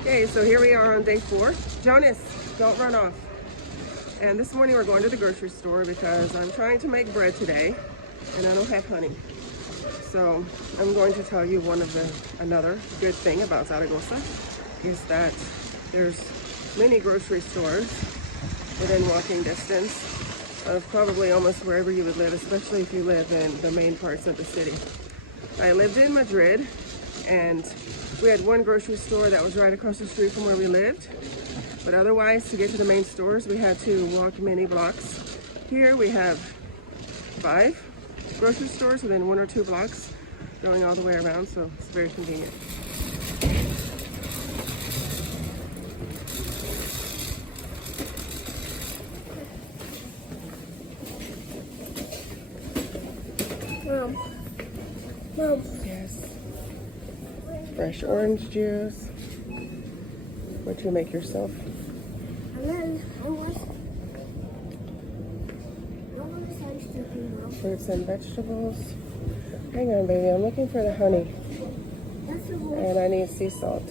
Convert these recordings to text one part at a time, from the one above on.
Okay, so here we are on day 4. Jonas, don't run off. And this morning we're going to the grocery store because I'm trying to make bread today and I don't have honey. So I'm going to tell you another good thing about Zaragoza is that there's many grocery stores within walking distance of probably almost wherever you would live, especially if you live in the main parts of the city. I lived in Madrid and we had one grocery store that was right across the street from where we lived. But otherwise, to get to the main stores, we had to walk many blocks. Here we have 5 grocery stores within 1 or 2 blocks going all the way around, so it's very convenient. Mom. Yes. Fresh orange juice. What you make yourself? Fruits and vegetables. Hang on, baby. I'm looking for the honey. And I need sea salt.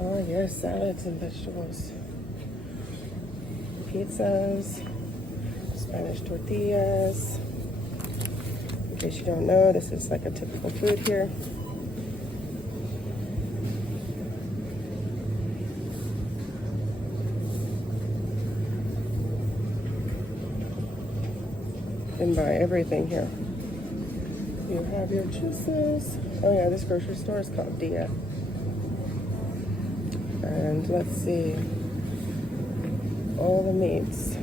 Oh, yes. Salads and vegetables. Pizzas. Spanish tortillas. In case you don't know, this is like a typical food here. And buy everything here. You have your juices. Oh yeah, this grocery store is called Dia. And let's see, all the meats.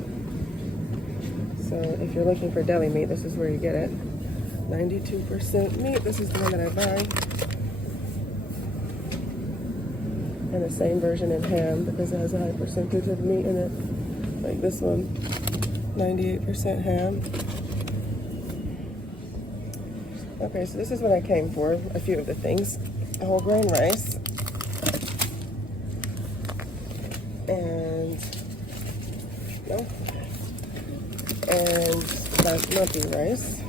So if you're looking for deli meat, this is where you get it. 92% meat, this is the one that I buy. And the same version in ham because it has a high percentage of meat in it. Like this one, 98% ham. Okay, so this is what I came for, a few of the things. Whole grain rice. And basmati rice.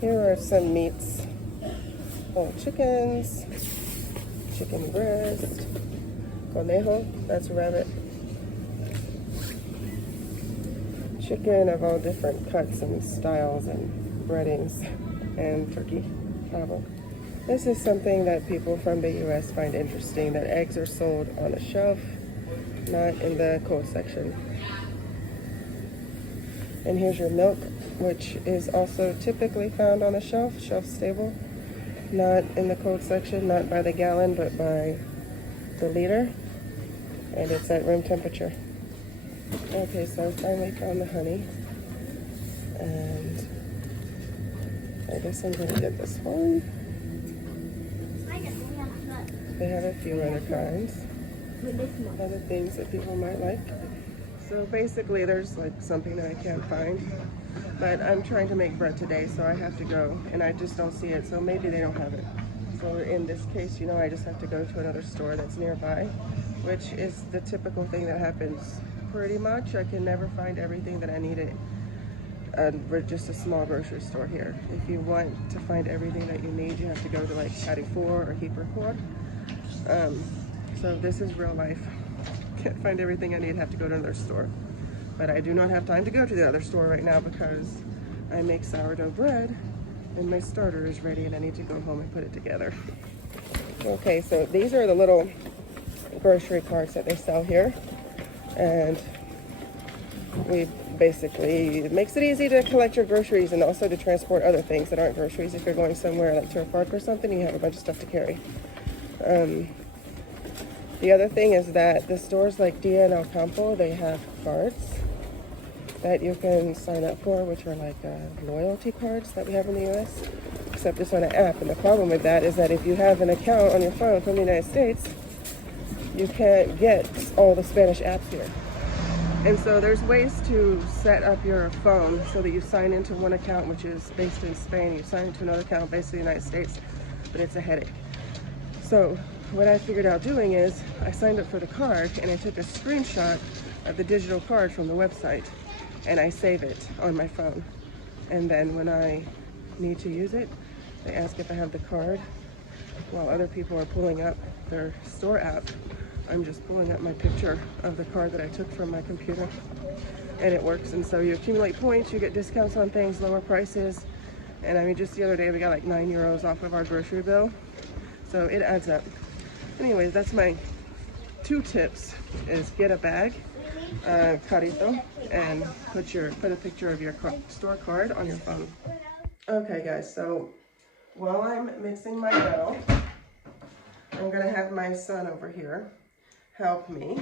Here are some meats. Oh, chickens, chicken breast, conejo, that's rabbit. Chicken of all different cuts and styles and breadings, and turkey, pavo. This is something that people from the US find interesting, that eggs are sold on a shelf, not in the cold section. And here's your milk, which is also typically found on a shelf stable, not in the cold section, not by the gallon, but by the liter, and it's at room temperature. Okay, so I finally found the honey, and I guess I'm gonna get this one. They have a few other kinds, other things that people might like. So basically there's like something that I can't find, but I'm trying to make bread today, so I have to go, and I just don't see it, so maybe they don't have it. So in this case, you know, I just have to go to another store that's nearby, which is the typical thing that happens pretty much. I can never find everything that I need at just a small grocery store here. If you want to find everything that you need, you have to go to like Carrito or Hipercore. So this is real life. Can't find everything I need, have to go to another store. But I do not have time to go to the other store right now because I make sourdough bread and my starter is ready and I need to go home and put it together. Okay, so these are the little grocery carts that they sell here. And it makes it easy to collect your groceries and also to transport other things that aren't groceries. If you're going somewhere like to a park or something, you have a bunch of stuff to carry. The other thing is that the stores like Dia and El Campo, they have cards that you can sign up for, which are like loyalty cards that we have in the US, except it's on an app. And the problem with that is that if you have an account on your phone from the United States, you can't get all the Spanish apps here. And so there's ways to set up your phone so that you sign into one account, which is based in Spain, you sign into another account based in the United States, but it's a headache. So what I figured out doing is I signed up for the card and I took a screenshot of the digital card from the website and I save it on my phone. And then when I need to use it, they ask if I have the card while other people are pulling up their store app, I'm just pulling up my picture of the card that I took from my computer, and it works. And so you accumulate points, you get discounts on things, lower prices. And I mean, just the other day we got like €9 off of our grocery bill, so it adds up. Anyways, that's my 2 tips: is get a bag, carrito, and put a picture of your store card on your phone. Okay guys, so while I'm mixing my dough, I'm gonna have my son over here help me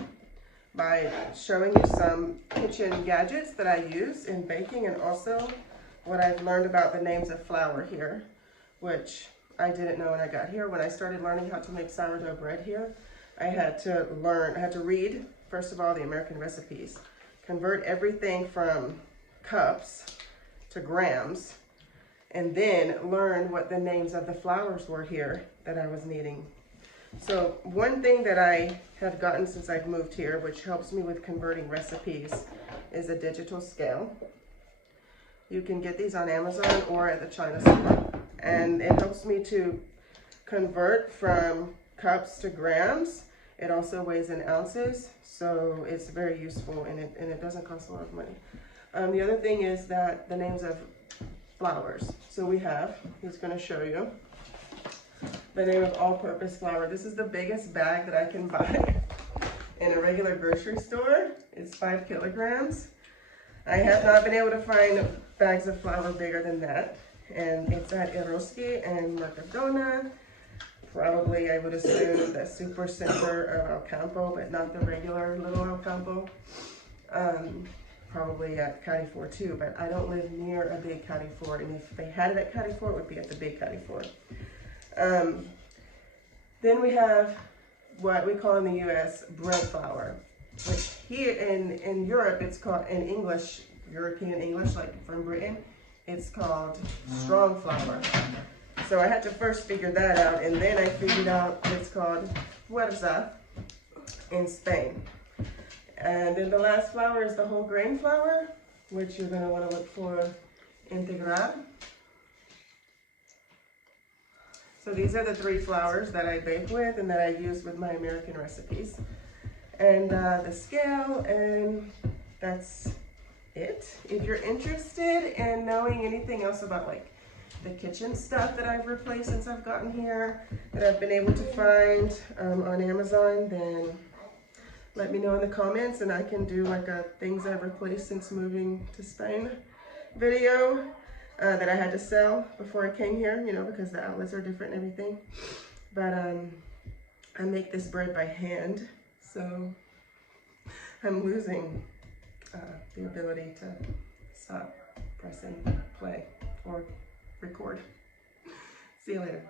by showing you some kitchen gadgets that I use in baking, and also what I've learned about the names of flour here, which I didn't know when I got here. When I started learning how to make sourdough bread here, I had to read, first of all, the American recipes, convert everything from cups to grams, and then learn what the names of the flours were here that I was needing. So one thing that I have gotten since I've moved here, which helps me with converting recipes, is a digital scale. You can get these on Amazon or at the China store, and it helps me to convert from cups to grams. It also weighs in ounces, so it's very useful, and it doesn't cost a lot of money. The other thing is that the names of flours. So we have, he's going to show you the name of all-purpose flour. This is the biggest bag that I can buy in a regular grocery store. It's 5 kilograms. I have not been able to find bags of flour bigger than that, and it's at Eroski and Mercadona. Probably, I would assume, the super center of El Campo, but not the regular little El Campo. Probably at Carrefour too, but I don't live near a big Carrefour, and if they had it at Carrefour, it would be at the big Carrefour. Then we have what we call in the US bread flour, which here in Europe, it's called, in English, European English, like from Britain, it's called strong flour. So I had to first figure that out, and then I figured out it's called fuerza in Spain. And then the last flour is the whole grain flour, which you're going to want to look for integral. So these are the 3 flours that I bake with and that I use with my American recipes. And the scale, and that's it. If you're interested in knowing anything else about like the kitchen stuff that I've replaced since I've gotten here, that I've been able to find on Amazon, then let me know in the comments, and I can do like a things I've replaced since moving to Spain video that I had to sell before I came here, you know, because the outlets are different and everything. But I make this bread by hand, so I'm losing the ability to stop pressing play or record. See you later.